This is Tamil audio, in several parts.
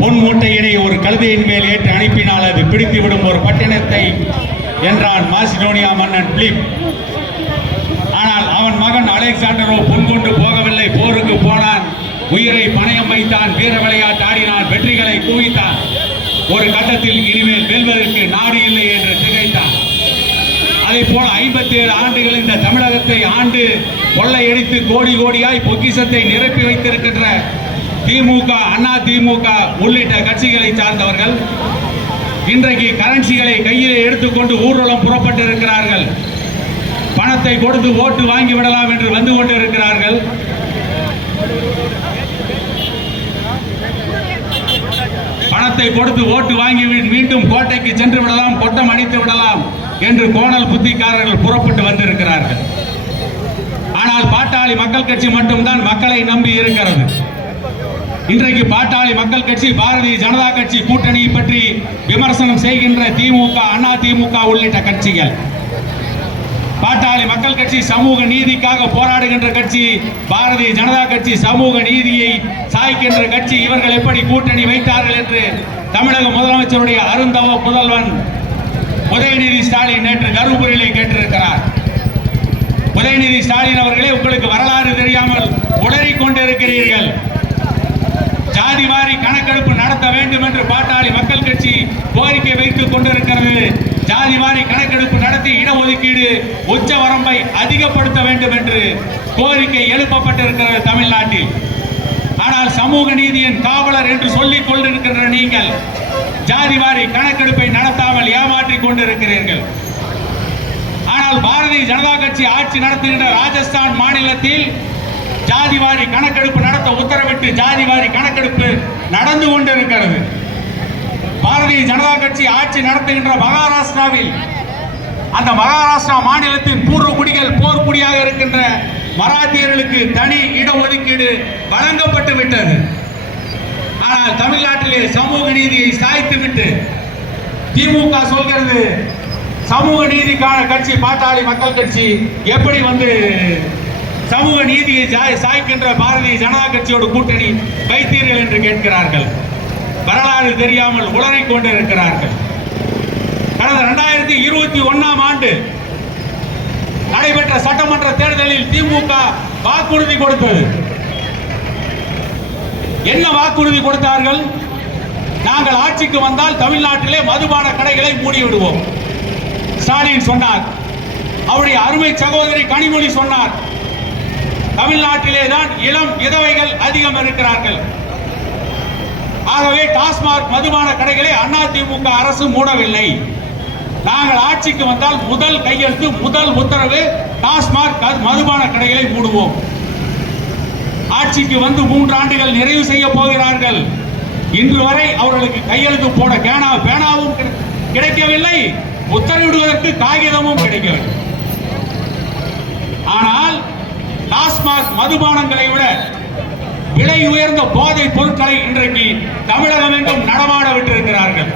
பொன் மூட்டையினை ஒரு கழுதையின் மேல் ஏற்று அனுப்பினால் அது பிடித்துவிடும் ஒரு பட்டணத்தை என்றான் மாசிடோனியா மன்னன் பிலிப். ஆனால் அவன் மகன் அலெக்சாண்டரோ பொன் கொண்டு போகவில்லை, போருக்கு போனான், உயிரை பணயம் வைத்தான், வீர விளையாட்டு ஆடினான், வெற்றிகளை குவித்தான். ஒரு கட்டத்தில் இனிமேல் வெல்வதற்கு நாடு இல்லை என்று திகைத்தான். அதை போல 57 ஆண்டுகள் இந்த தமிழகத்தை ஆண்டு கொள்ளையடித்து கோடி கோடியாய் பொக்கிஷத்தை நிரப்பி வைத்திருக்கின்ற திமுக, அண்ணா திமுக உள்ளிட்ட கட்சிகளை சார்ந்தவர்கள் இன்றைக்கு கரன்சிகளை கையிலே எடுத்துக்கொண்டு ஊர்வலம் புறப்பட்டிருக்கிறார்கள். பணத்தை கொடுத்து ஓட்டு வாங்கி விடலாம் என்று வந்து கொண்டிருக்கிறார்கள். பணத்தை கொடுத்து ஓட்டு வாங்கி மீண்டும் கோட்டைக்கு சென்று விடலாம், கொட்டம் அடித்து விடலாம் என்று கோணல் புத்திக்காரர்கள் புறப்பட்டு வந்திருக்கிறார்கள். ஆனால் பாட்டாளி மக்கள் கட்சி மட்டும்தான் மக்களை நம்பி இருக்கிறது. இன்றைக்கு பாட்டாளி மக்கள் கட்சி, பாரதிய ஜனதா கட்சி கூட்டணியை பற்றி விமர்சனம் செய்கின்ற திமுக, அண்ணா திமுக உள்ளிட்ட கட்சிகள், பாட்டாளி மக்கள் கட்சி சமூக நீதிக்காக போராடுகின்ற கட்சி, பாரதிய ஜனதா கட்சி சமூக நீதியை சாய்க்கின்ற கட்சி, இவர்கள் எப்படி கூட்டணி வைத்தார்கள் என்று தமிழக முதலமைச்சருடைய அருந்தவ புதல்வன் உதயநிதி ஸ்டாலின் நேற்று தருமபுரியிலே கேட்டிருக்கிறார். உதயநிதி ஸ்டாலின் அவர்களே, உங்களுக்கு வரலாறு தெரியாமல் உளறிக் கொண்டிருக்கிறீர்கள். ஜாதிவாரி கணக்கெடுப்பு நடத்த வேண்டும் என்று பாட்டாளி மக்கள் கட்சி கோரிக்கை வைத்துக் கொண்டிருக்கிறது. ஜாதிவாரி கணக்கெடுப்பு நடத்தி இடஒதுக்கீடு உச்ச வரம்பை அதிகப்படுத்த வேண்டும் என்று கோரிக்கை எழுப்பப்பட்டிருக்கிறது தமிழ்நாட்டில். ஆனால் சமூக நீதியின் காவலர் என்று சொல்லிக் கொண்டிருக்கின்ற நீங்கள் ஜாதிவாரி கணக்கெடுப்பை நடத்தாமல் ஏமாற்றிக் கொண்டிருக்கிறீர்கள். ஆனால் பாரதிய ஜனதா கட்சி ஆட்சி நடத்துகின்ற ராஜஸ்தான் மாநிலத்தில் ஜாதிவாரி கணக்கெடுப்பு நடத்த உத்தரவிட்டு ஜாதிவாரி கணக்கெடுப்பு நடந்து கொண்டிருக்கிறது. பாரதிய ஜனதா கட்சி ஆட்சி நடத்துகின்ற மகாராஷ்டிராவில், அந்த மகாராஷ்டிரா மாநிலத்தின் பூர்வ குடிகள் போர்க்குடியாக இருக்கின்ற மராத்தியர்களுக்கு தனி இடஒதுக்கீடு வழங்கப்பட்டு விட்டது. ஆனால் தமிழ்நாட்டிலே சமூக நீதியை சாய்த்துவிட்டு திமுக சொல்கிறது சமூக நீதிக்கான கட்சி பாட்டாளி மக்கள் கட்சி, எப்படி வந்து சமூக நீதியை சாய்க்கின்ற பாரதிய ஜனதா கட்சியோடு கூட்டணி வைத்தீர்கள் என்று கேட்கிறார்கள். வரலாறு தெரியாமல் உளறிக் கொண்டிருக்கிறார்கள். கடந்த 2021ஆம் ஆண்டு நடைபெற்ற சட்டமன்ற தேர்தலில் திமுக வாக்குறுதி கொடுத்தது. என்ன வாக்குறுதி கொடுத்தார்கள்? நாங்கள் ஆட்சிக்கு வந்தால் தமிழ்நாட்டிலே மதுபான கடைகளை மூடிவிடுவோம். ஸ்டாலின் சொன்னார். அவருடைய அருமை சகோதரி கனிமொழி சொன்னார், தமிழ்நாட்டிலே தான் இளம் விதவைகள் அதிகம் இருக்கிறார்கள், ஆகவே டாஸ்மாக் மதுபான கடைகளை அதிமுக அரசு மூடவில்லை. நாங்கள் ஆட்சிக்கு வந்தால் முதல் கையெழுத்து, முதல் உத்தரவு, டாஸ்மாக் மதுபான கடைகளை மூடுவோம். ஆட்சிக்கு வந்து 3 ஆண்டுகள் நிறைவு செய்ய போகிறார்கள். இன்று வரை அவர்களுக்கு கையெழுத்து போட பேனாவும் கிடைக்கவில்லை, உத்தரவிடுவதற்கு காகிதமும் கிடைக்கவில்லை. ஆனால் டாஸ்மாக் மதுபானங்களை விட விலை உயர்ந்த போதை பொருட்களை இன்றைக்கு தமிழகம் எங்கும் நடமாட விட்டிருக்கிறார்கள்.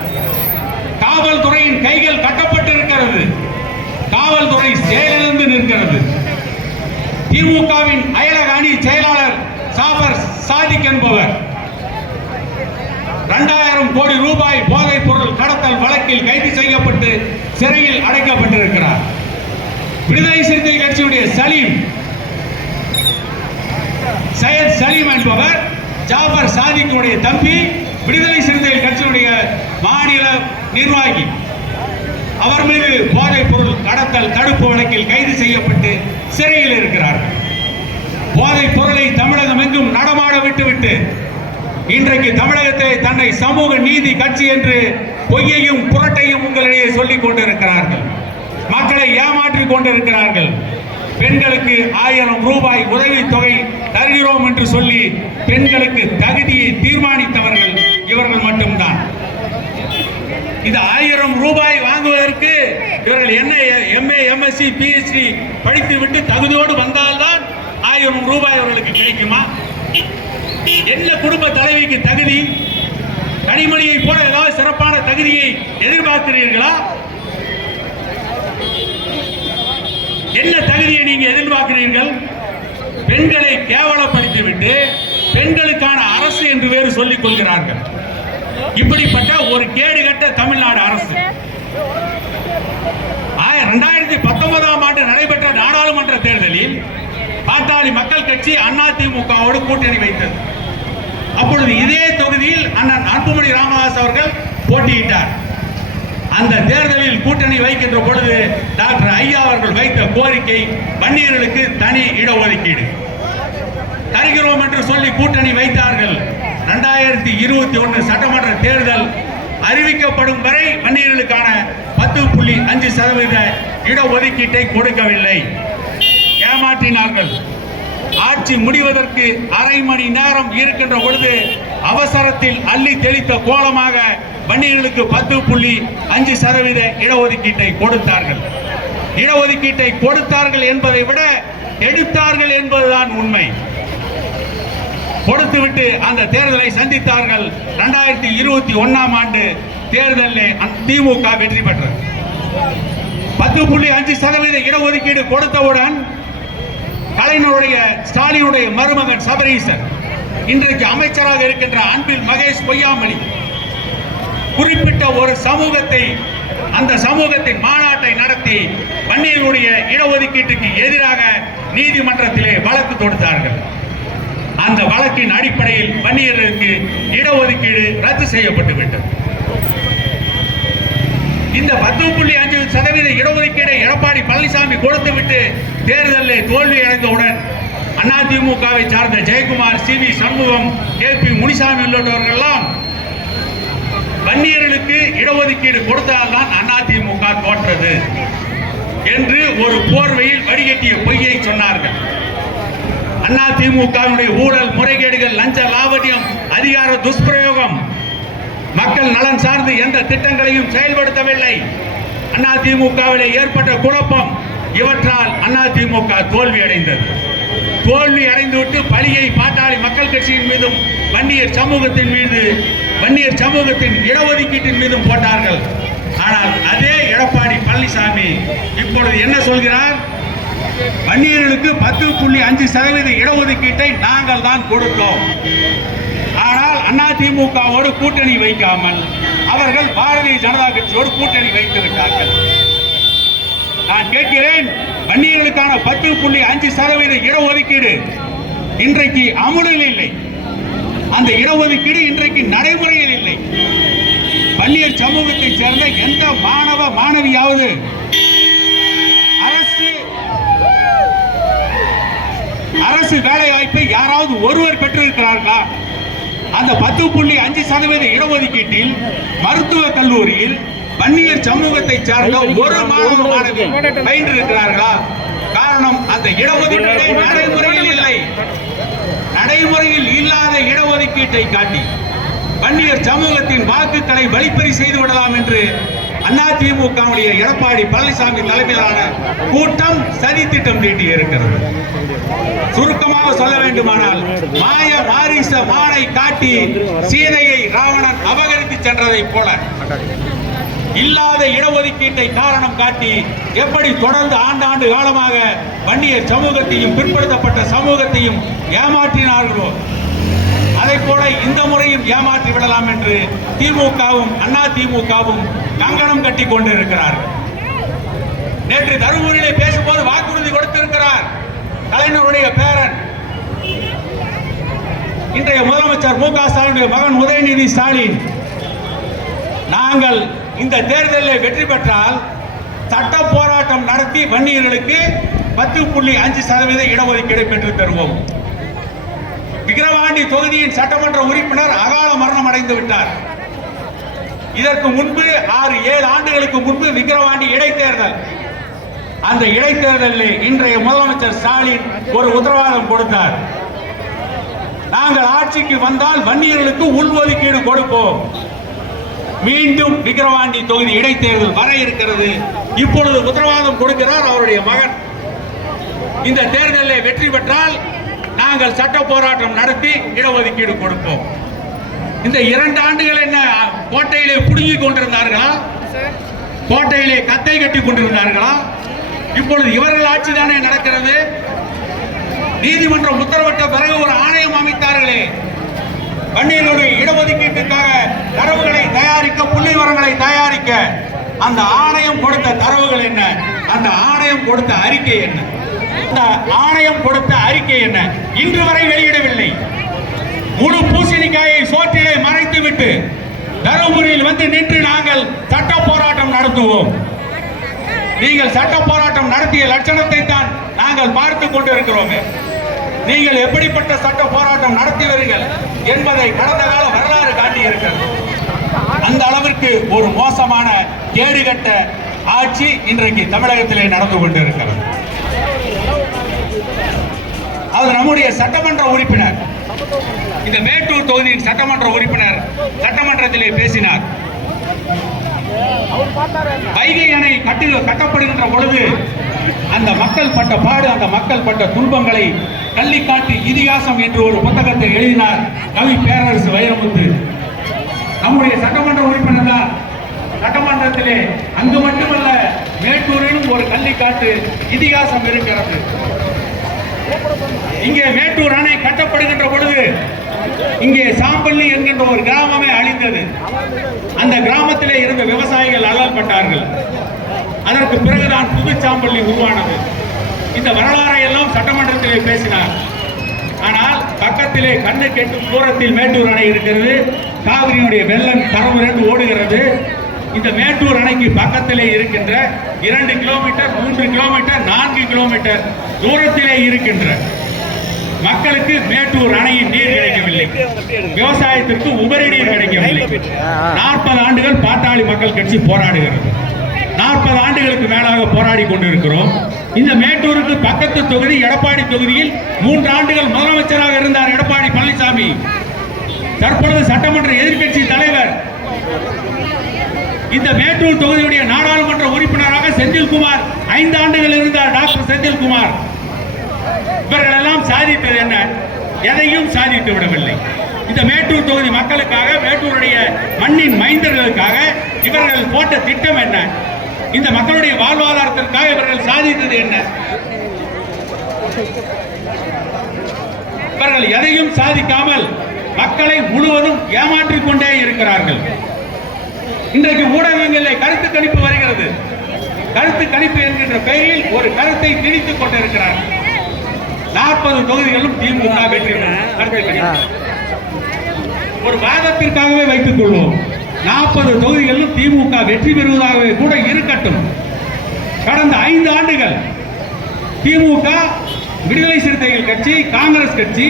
காவல்துறையின் கைகள் கட்டப்பட்டிருக்கிறது. காவல்துறை செயலிழந்து நிற்கிறது. திமுகவின் அயலக அணி செயலாளர் ஜாபர் சாதிக் என்பவர் 2000 கோடி ரூபாய் போதைப் பொருள் கடத்தல் வழக்கில் கைது செய்யப்பட்டு சிறையில் அடைக்கப்பட்டிருக்கிறார். விடுதலை சிறுத்தை கட்சியுடைய சையத் சலீம் என்பவர் ஜாபர் சாதிக்குடைய தம்பி, விடுதலை சிறுத்தைகள் கட்சியுடைய மாநில நிர்வாகி. அவர் மீது போதைப் பொருள் கடத்தல் தடுப்பு வழக்கில் கைது செய்யப்பட்டு சிறையில் இருக்கிறார். போதைப் பொருளை தமிழகம் எங்கும் நடமாட விட்டுவிட்டு இன்றைக்கு தமிழகத்தை தன்னை சமூக நீதி கட்சி என்று பொய்யையும் புரட்டையும் உங்களிடையே சொல்லிக் கொண்டிருக்கிறார்கள். மக்களை ஏமாற்றிக் கொண்டிருக்கிறார்கள். பெண்களுக்கு 1000 ரூபாய் உதவித்தொகை தருகிறோம் என்று சொல்லி பெண்களுக்கு தகுதியை தீர்மானித்தவர்கள் இவர்கள் மட்டும்தான். இந்த 1000 ரூபாய் வாங்குவதற்கு இவர்கள் என்ன MA, MSc, PhD படித்துவிட்டு தகுதியோடு வந்தால்தான் 1000 ரூபாய் அவர்களுக்கு கிடைக்குமா? என்ன குடும்ப தலைவிக்கு தகுதி? கனிமொழியை போல ஏதாவது சிறப்பான தகுதியை எதிர்பார்க்கிறீர்களா? என்ன தகுதியை நீங்க எதிர்பார்க்கிறீர்கள்? பெண்களை கேவலப்படுத்திவிட்டு பெண்களுக்கான அரசு என்று வேறு சொல்லிக் கொள்கிறார்கள். இப்படிப்பட்ட ஒரு கேடுகட்ட தமிழ்நாடு அரசு 2019ஆம் ஆண்டு நடைபெற்ற நாடாளுமன்ற தேர்தலில் பாட்டாளி மக்கள் கட்சி அதிமுகவோடு கூட்டணி வைத்தது. அப்பொழுது இதே தொகுதியில் அண்ணன் அன்புமணி ராமதாஸ் அவர்கள் போட்டியிட்டார். அந்த தேர்தலில் கூட்டணி வைக்கின்ற பொழுது டாக்டர் ஐயா அவர்கள் வைத்த கோரிக்கை வன்னியர்களுக்கு தனி இடஒதுக்கீடு தருகிறோம் என்று சொல்லி கூட்டணி வைத்தார்கள். 2021 சட்டமன்ற தேர்தல் அறிவிக்கப்படும் வரை வன்னியர்களுக்கான 10.5% இடஒதுக்கீட்டை கொடுக்கவில்லை, ஏமாற்றினார்கள். ஆட்சி முடிவதற்கு அரை மணி நேரம் இருக்கின்ற பொழுது அவசரத்தில் அள்ளி தெளித்த கோலமாக வன்னியர்களுக்கு 10.5% இடஒதுக்கீட்டை கொடுத்தார்கள். இடஒதுக்கீட்டை கொடுத்தார்கள் என்பதை விட எடுத்தார்கள் என்பதுதான் உண்மை. கொடுத்துவிட்டு அந்த தேர்தலை சந்தித்தார்கள். 2021ஆம் ஆண்டு தேர்தலில் திமுக வெற்றி பெற்றது. 10.5% இடஒதுக்கீடு கொடுத்தவுடன் கலைஞருடைய ஸ்டாலினுடைய மருமகன் சபரீசன், இன்றைக்கு அமைச்சராக இருக்கின்ற அன்பில் மகேஷ் பொய்யாமொழி குறிப்பிட்ட ஒரு சமூகத்தை, அந்த சமூகத்தின் மாநாட்டை நடத்தி வன்னியர்களுடைய இடஒதுக்கீட்டுக்கு எதிராக நீதிமன்றத்திலே வழக்கு தொடுத்தார்கள். அந்த வழக்கின் அடிப்படையில் வன்னியர்களுக்கு இடஒதுக்கீடு ரத்து செய்யப்பட்டு விட்டது. இந்த 10.5% இடஒதுக்கீடை எடப்பாடி பழனிசாமி கொடுத்துவிட்டு தேர்தலில் தோல்வி அடைந்தவுடன் அதிமுகவை சார்ந்த ஜெயக்குமார், சி.வி. சண்முகம், கே.பி. முனிசாமி உள்ளிட்டவர்கள் எல்லாம் வன்னியர்களுக்கு இடஒதுக்கீடு கொடுத்தால்தான் அதிமுக தோற்றது என்று ஒரு போர்வையில் வடிகட்டிய பொய்யை சொன்னார்கள். அதிமுகவினுடைய ஊழல், முறைகேடுகள், லஞ்ச லாவண்யம், அதிகார துஷ்பிரயோகம், மக்கள் நலன் சார்ந்து எந்த திட்டங்களையும் செயல்படுத்தவில்லை, அதிமுகவிலே ஏற்பட்ட குழப்பம், இவற்றால் அதிமுக தோல்வி அடைந்தது. தோல்வி அடைந்துவிட்டு பழியை பாட்டாளி மக்கள் கட்சியின் மீதும் வன்னியர் சமூகத்தின் மீது, வன்னியர் சமூகத்தின் இடஒதுக்கீட்டின் மீதும் போட்டார்கள். ஆனால் அதே எடப்பாடி பழனிசாமி இப்பொழுது என்ன சொல்கிறார்? வன்னியர்களுக்கு 10.5% இடஒதுக்கீட்டை நாங்கள் தான் கொடுத்தோம். ஆனால் அதிமுகவோடு கூட்டணி வைக்காமல் அவர்கள் பாரதிய ஜனதா கட்சியோடு கூட்டணி வைத்து விட்டார்கள். நான் கேட்கிறேன், வன்னியர்களுக்கான 10.5% இடஒதுக்கீடு இன்றைக்கு அமுலில் இல்லை. அந்த இடஒதுக்கீடு இன்றைக்கு நடைமுறையில் இல்லை. வன்னியர் சமூகத்தை சேர்ந்த எந்த மாணவ மாணவியாவது அரசு வேலை வாய்ப்பை யாராவது ஒருவர் பெற்றிருக்கிறார்களா? அந்த 10.5% இடஒதுக்கீட்டில் மருத்துவக் கல்லூரியில் வன்னியர் சமூகத்தை சார்ந்த ஒரு மாணவ மாணவி பயின்றிருக்கிறார்களா? காரணம், அந்த இடஒதுக்கீட்டை நடைமுறையில் இல்லை. நடைமுறையில் இல்லாத இடஒதுக்கீட்டை காட்டி வன்னியர் சமூகத்தின் வாக்குகளை வழிப்பறி செய்து விடலாம் என்று அதிமுகவுடைய எடப்பாடி பழனிசாமி தலைமையிலான கூட்டம் சதி திட்டம் தீட்டி இருக்கிறது. சுருக்கமாக சொல்ல வேண்டுமானால், மாய மாரிச மானை காட்டி சீதையை ராவணன் அபகரித்து சென்றதை போல இல்லாத இடஒதுக்கீட்டை காரணம் காட்டி எப்படி தொடர்ந்து ஆண்டாண்டு காலமாக வன்னியர் சமூகத்தையும் பிற்படுத்தப்பட்ட சமூகத்தையும் ஏமாற்றினார்களோ அதை போல இந்த முறையும் ஏமாற்றி விடலாம் என்று திமுகவும் அதிமுகவும் கங்கணம் கட்டி கொண்டிருக்கிறார்கள். நேற்று தருமபுரியிலே பேசும்போது வாக்குறுதி கொடுத்திருக்கிறார் கலைஞருடைய பேரன், இன்றைய முதலமைச்சர் மு.க. ஸ்டாலினுடைய மகன் உதயநிதி ஸ்டாலின். நாங்கள் இந்த தேர்தலில் வெற்றி பெற்றால் சட்ட போராட்டம் நடத்தி வன்னியர்களுக்கு 10.5% இடஒதுக்கீடு பெற்றுத் தருவோம். விக்கிரவாண்டி தொகுதியின் சட்டமன்ற உறுப்பினர் அகால மரணம் அடைந்து விட்டார். இதற்கு முன்பு 6-7 ஆண்டுகளுக்கு முன்பு விக்கிரவாண்டி இடைத்தேர்தல். அந்த இடைத்தேர்தலில் இன்றைய முதலமைச்சர் ஸ்டாலின் ஒரு உத்தரவாதம் கொடுத்தார். நாங்கள் ஆட்சிக்கு வந்தால் வன்னியர்களுக்கு உள்ஒதுக்கீடு கொடுப்போம். மீண்டும் விக்கிரவாண்டி தொகுதி இடைத்தேர்தல் வர இருக்கிறது. இப்பொழுது உத்தரவாதம் கொடுக்கிறார் அவருடைய மகன். இந்த தேர்தலில் வெற்றி பெற்றால் நாங்கள் சட்ட போராட்டம் நடத்தி இடஒதுக்கீடு கொடுப்போம். இந்த 2 ஆண்டுகள் என்ன கோட்டையிலே புடுங்கிக் கொண்டிருந்தார்களா? கோட்டையிலே கத்தை கட்டி கொண்டிருந்தார்களா? இப்பொழுது இவர்கள் ஆட்சி தானே நடக்கிறது. நீதிமன்றம் உத்தரவிட்ட பிறகு ஒரு ஆணையம் அமைத்தார்களே, வன்னியர்களுடைய இடஒதுக்கீட்டுக்காக அந்த ஆணையம் கொடுத்த தரவுகள் என்ன? அந்த ஆணையம் கொடுத்த அறிக்கை என்ன? அந்த ஆணையம் கொடுத்த அறிக்கை என்ன? இன்று வரை வெளியிடவில்லை. முழு பூசணிக்காயை சோற்றிலே மறைத்துவிட்டு தருமபுரியில் வந்து நின்று நாங்கள் சட்ட போராட்டம் நடத்துவோம். நீங்கள் சட்ட போராட்டம் நடத்திய லட்சணத்தை தான் நாங்கள் பார்த்து கொண்டிருக்கிறோம். நீங்கள் எப்படிப்பட்ட சட்ட போராட்டம் நடத்துவீர்கள் என்பதை கடந்த கால வரலாறு காட்டியிருக்கிறது. அந்த அளவிற்கு ஒரு மோசமான கேடுகட்ட ஆட்சி இன்றைக்கு தமிழகத்திலே நடந்து கொண்டிருக்கிறது. அது நம்முடைய சட்டமன்ற உறுப்பினர், இந்த மேட்டூர் தொகுதியின் சட்டமன்ற உறுப்பினர் சட்டமன்றத்திலே பேசினார். வைகை அணை கட்டப்படுகின்ற பொழுது அந்த மக்கள் பட்ட பாடு, அந்த மக்கள் பட்ட துன்பங்களை கள்ளிக்காட்டு இதிகாசம் என்று ஒரு புத்தகத்தை எழுதினார் கவி பேரரசு வைரமுத்து. நம்முடைய சட்டமன்ற உறுப்பினர் தான். சட்டமன்றத்திலே அங்கு மட்டுமல்ல, மேட்டூரிலும் ஒரு கள்ளிக்காட்டு இதிகாசம் இருக்கிறது. இங்கே மேட்டூர் அணை கட்டப்படுகின்ற பொழுது இங்கே சாம்பள்ளி என்கின்ற ஒரு கிராமமே அழிந்தது. அந்த கிராமத்திலே இருந்த விவசாயிகள் அல்லல்பட்டார்கள். அதற்கு பிறகுதான் புது சாம்பள்ளி உருவானது. இந்த வரலாறை எல்லாம் சட்டமன்றத்திலே பேசினார். ஆனால் பக்கத்திலே கண்ணு கெட்டும் தூரத்தில் மேட்டூர் அணை இருக்கிறது. காவிரியுடைய வெள்ளம் கரமுரண்டு ஓடுகிறது. இந்த மேட்டூர் அணைக்கு பக்கத்திலே இருக்கின்ற 2 கிலோமீட்டர், 3 கிலோமீட்டர், 4 கிலோமீட்டர் தூரத்திலே இருக்கின்ற மக்களுக்கு மேட்டூர் அணையின் நீர் கிடைக்கவில்லை. விவசாயத்திற்கு உபரி நீர் கிடைக்கவில்லை. 40 ஆண்டுகள் பாட்டாளி மக்கள் கட்சி போராடுகிறது. 40 ஆண்டுகளுக்கு மேலாக போராடி கொண்டிருக்கிறோம். இந்த மேட்டூருக்கு பக்கத்து தொகுதி எடப்பாடி தொகுதியில் 3 ஆண்டுகள் முதலமைச்சராக இருந்தார் எடப்பாடி பழனிசாமி. தற்பொழுது சட்டமன்ற எதிர்க்கட்சி தலைவர். இந்த மேட்டூர் தொகுதியுடைய நாடாளுமன்ற உறுப்பினராக செந்தில்குமார் 5 ஆண்டுகள் இருந்தார். டாக்டர் செந்தில்குமார். இவர்கள் எல்லாம் சாதித்தது என்ன? எதையும் சாதித்து விடவில்லை. இந்த மேட்டூர் தொகுதி மக்களுக்காக, மேட்டூருடைய மண்ணின் மைந்தர்களுக்காக இவர்கள் போட்ட திட்டம் என்ன? இந்த மக்களுடைய வாழ்வாதாரத்திற்காக இவர்கள் சாதித்தது என்ன? இவர்கள் எதையும் சாதிக்காமல் மக்களை முழுவதும் ஏமாற்றிக் கொண்டே இருக்கிறார்கள். இன்றைக்கு ஊடகங்களில் கருத்து கணிப்பு வருகிறது. கருத்து கணிப்பு என்கின்ற பெயரில் ஒரு கருத்தை திணித்துக் கொண்டிருக்கிறார்கள். 40 தொகுதிகளும் திமுக வெற்றி பெறும். ஒரு வாதத்திற்காகவே வைத்துக் கொள்வோம். 40 தொகுதிகளிலும் திமுக வெற்றி பெறுவதாகவே கூட இருக்கட்டும். கடந்த 5 ஆண்டுகள் திமுக, விடுதலை சிறுத்தைகள் கட்சி, காங்கிரஸ் கட்சி,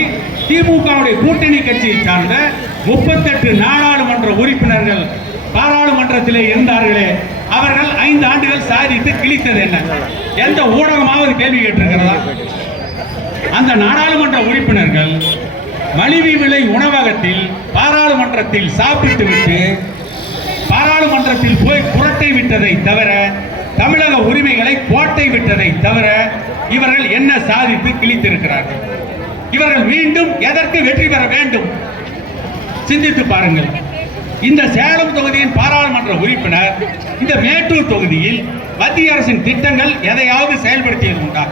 திமுகவுடைய கூட்டணி கட்சியை சார்ந்த 38 நாடாளுமன்ற உறுப்பினர்கள் பாராளுமன்றத்திலே இருந்தார்களே, அவர்கள் 5 ஆண்டுகள் சாதித்து கிழித்தது என்ன? எந்த ஊடகமாவது கேள்வி கேட்டிருக்கிறதா? அந்த நாடாளுமன்ற உறுப்பினர்கள் மலிவு விலை உணவகத்தில் பாராளுமன்றத்தில் சாப்பிட்டு விட்டு பாராளுமன்றத்தில் போய் புரட்டை விட்டதை தவிர, தமிழக உரிமைகளை கோட்டை விட்டதை தவிர இவர்கள் என்ன சாதித்து கிழித்திருக்கிறார்கள்? இவர்கள் மீண்டும் எதற்கு வெற்றி பெற வேண்டும்? சிந்தித்து பாருங்கள். இந்த சேலம் தொகுதியின் பாராளுமன்ற உறுப்பினர் இந்த மேட்டூர் தொகுதியில் மத்திய அரசின் திட்டங்கள் எதையாவது செயல்படுத்தியது உண்டா?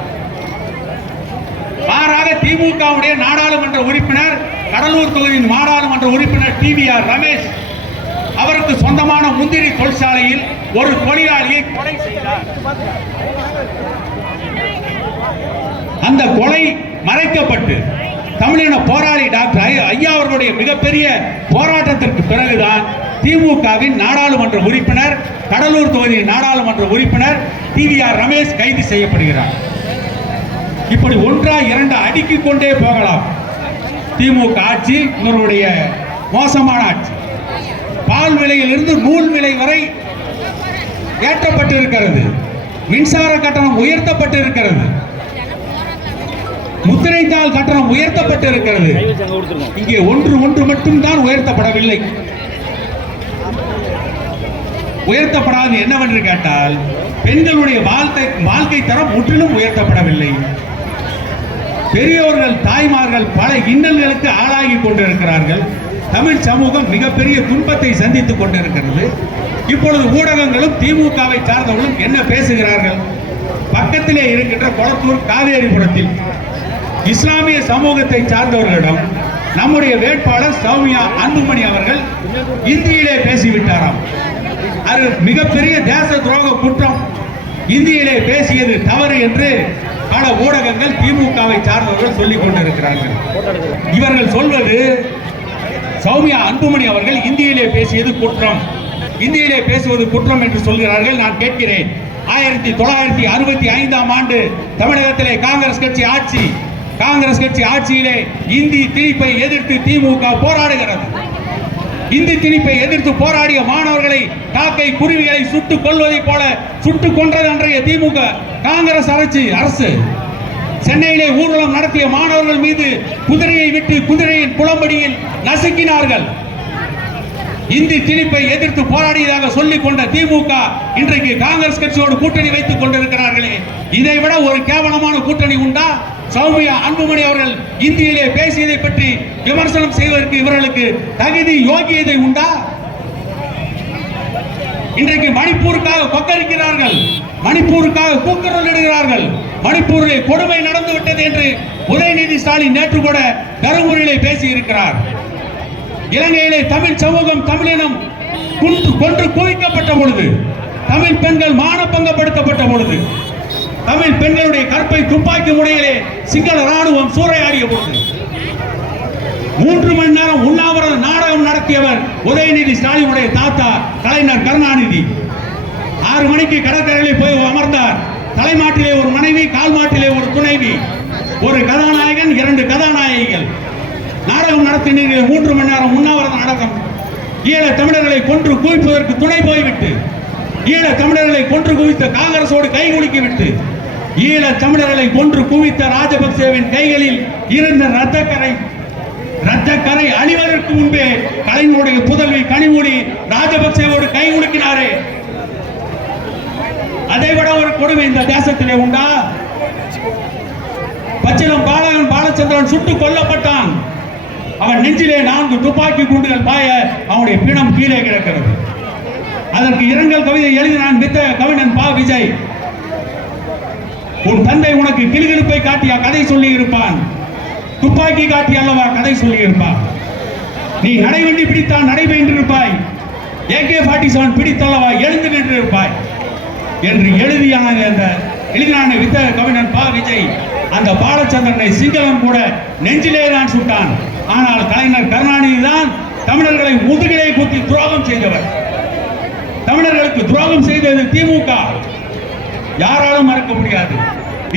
மாறாக திமுகவுடைய நாடாளுமன்ற உறுப்பினர், கடலூர் தொகுதியின் நாடாளுமன்ற உறுப்பினர் டிவிஆர் ரமேஷ், அவருக்கு சொந்தமான முந்திரி தொழிற்சாலையில் ஒரு தொழிலாளியை கொலை செய்தார். அந்த கொலை மறைக்கப்பட்டு தமிழின போராளி டாக்டர் ஐயா அவர்களுடைய மிகப்பெரிய போராட்டத்திற்கு பிறகுதான் திமுகவின் நாடாளுமன்ற உறுப்பினர், கடலூர் தொகுதியின் நாடாளுமன்ற உறுப்பினர் டிவிஆர் ரமேஷ் கைது செய்யப்படுகிறார். இப்படி 1-2 அடுக்கிக் கொண்டே போகலாம். திமுக ஆட்சி இவருடைய மோசமான ஆட்சி. பால் விலையிலிருந்து நூல் விலை வரை ஏற்றப்பட்டிருக்கிறது. மின்சார கட்டணம் உயர்த்தப்பட்டிருக்கிறது. முத்திரைத்தாள் கட்டணம் உயர்த்தப்பட்டிருக்கிறது. இங்கே ஒன்று மட்டும்தான் உயர்த்தப்படவில்லை. உயர்த்தப்படாது என்னவென்று கேட்டால், பெண்களுடைய வாழ்க்கை தரம் முற்றிலும் உயர்த்தப்படவில்லை. பெரியோர்கள், தாய்மார்கள் பல இன்னல்களுக்கு ஆளாகி கொண்டிருக்கிறார்கள். தமிழ் சமூகம் மிகப்பெரிய துன்பத்தை சந்தித்துக் கொண்டிருக்கிறது. இப்பொழுது ஊடகங்களும் திமுகவை சார்ந்தவர்களும் என்ன பேசுகிறார்கள்? பக்கத்திலே இருக்கின்ற கொளத்தூர் காவேரிபுரத்தில் இஸ்லாமிய சமூகத்தை சார்ந்தவர்களிடம் நம்முடைய வேட்பாளர் சௌமியா அன்புமணி அவர்கள் இந்தியிலே பேசிவிட்டாராம். அது மிகப்பெரிய தேச துரோக குற்றம், இந்தியிலே பேசியது தவறு என்று பல ஊடகங்கள் திமுகவை சார்ந்தவர்கள் சொல்லிக் கொண்டிருக்கிறார்கள். இவர்கள் சொல்வது சௌமியா அன்புமணி அவர்கள் இந்தியிலே பேசியது குற்றம், இந்தியிலே பேசுவது குற்றம் என்று சொல்கிறார்கள். நான் கேட்கிறேன், 1965ஆம் ஆண்டு தமிழகத்திலே காங்கிரஸ் கட்சி ஆட்சியிலே இந்தி திணிப்பை எதிர்த்து திமுக போராடுகிறது. இந்தி திணிப்பை எதிர்த்து போராடிய மாணவர்களை காக்கை குருவிகளை சுட்டுக் கொள்வதை போல சுட்டுக் கொன்றது அன்றைய திமுக காங்கிரஸ் அரசு. சென்னையிலே ஊர்வலம் நடத்திய மாணவர்கள் மீது குதிரையை விட்டு குதிரையின் புலம்படியில் நசுக்கினார்கள். இந்தி திணிப்பை எதிர்த்து போராடியதாக சொல்லிக் கொண்ட திமுக இன்றைக்கு காங்கிரஸ் கட்சியோடு கூட்டணி வைத்துக் கொண்டிருக்கிறார்களே, இதை விட ஒரு கேவலமான கூட்டணி உண்டா? சௌமியா அன்புமணி அவர்கள் இந்தியிலே பேசியதை பற்றி விமர்சனம் செய்வதற்கு இவர்களுக்கு தகுதி யோகியதை உண்டா? இன்றைக்கு மணிப்பூருக்காக கொக்கரிக்கிறார்கள், மணிப்பூருக்காக கூக்குரல் இடுகிறார்கள். மணிப்பூரில் கொடுமை நடந்து விட்டது என்று உதயநிதி ஸ்டாலின் நேற்று கூட தருமபுரியிலே பேசி இருக்கிறார். இலங்கையிலே தமிழ் சமூகம் தமிழினம் கொன்று குவிக்கப்பட்ட பொழுது, தமிழ் பெண்கள் மானபங்கப்படுத்தப்பட்ட பொழுது, தமிழ் பெண்களுடைய கற்பை துப்பாக்கி முனையிலே சிங்கள ராணுவம் சூறையாடிய பொழுது 3 மணி நேரம் உண்ணாவிரத நாடகம் நடத்தியவர் உதயநிதி ஸ்டாலினுடைய தாத்தா கலைஞர் கருணாநிதி. 6 மணிக்கு கடற்கரையிலே போய் அமர்ந்தார். தலைமாட்டிலே ஒரு மனைவி, கால் மாட்டிலே ஒரு துணைவி, ஒரு கதாநாயகன், 2 கதாநாயகிகள். நாடகம் நடத்தினீர்கள். 3 மணி நேரம் உண்ணாவிரத நாடகம். ஈழ தமிழர்களை கொன்று குவிப்பதற்கு துணை போய்விட்டு, ஈழ தமிழர்களை கொன்று குவித்த காங்கிரசோடு கைகுலுக்கிவிட்டு, ஈழ தமிழர்களை கொன்று குவித்த ராஜபக்சேவின் கைகளில் இருந்த ரத்தக்கரை அழிவதற்கு முன்பே கலைஞருடைய புதல்வி கனிமொழி ராஜபக்சேவோடு கைகுலுக்கினாரே, அதைவிட ஒரு கொடுமை இந்த தேசத்திலே உண்டா? பச்சிலம் பாலச்சந்திரன் சுட்டுக் கொல்லப்பட்டான். அவன் நெஞ்சிலே 4 துப்பாக்கி குண்டுகள் பாய அவனுடைய பிணம் கீழே கிடக்கிறது. அதற்கு இரங்கல் கவிதை எழுதினான் கவிஞன் பா. விஜய். உன் தந்தை உனக்கு கிளுகிழுப்பை காட்டியா கதை சொல்லி இருப்பான், துப்பாக்கி காட்டி அல்லவா கதை சொல்லி இருப்பான். நீ நடைவண்டி பிடித்தான் நடைபெற்று இருப்பாய், AK-47 பிடித்தல்லவா எழுந்து நின்று இருப்பாய் என்று எழுதினான கவிஞன் பா. விஜய். அந்த பாலச்சந்திரனை சிங்களம் கூட நெஞ்சிலே தான் சுட்டான். ஆனால் கலைஞர் கருணாநிதி தான் தமிழர்களை முதுகிலே குத்தி துரோகம் செய்தவர். தமிழர்களுக்கு துரோகம் செய்தது திமுக, யாராலும் மறக்க முடியாது.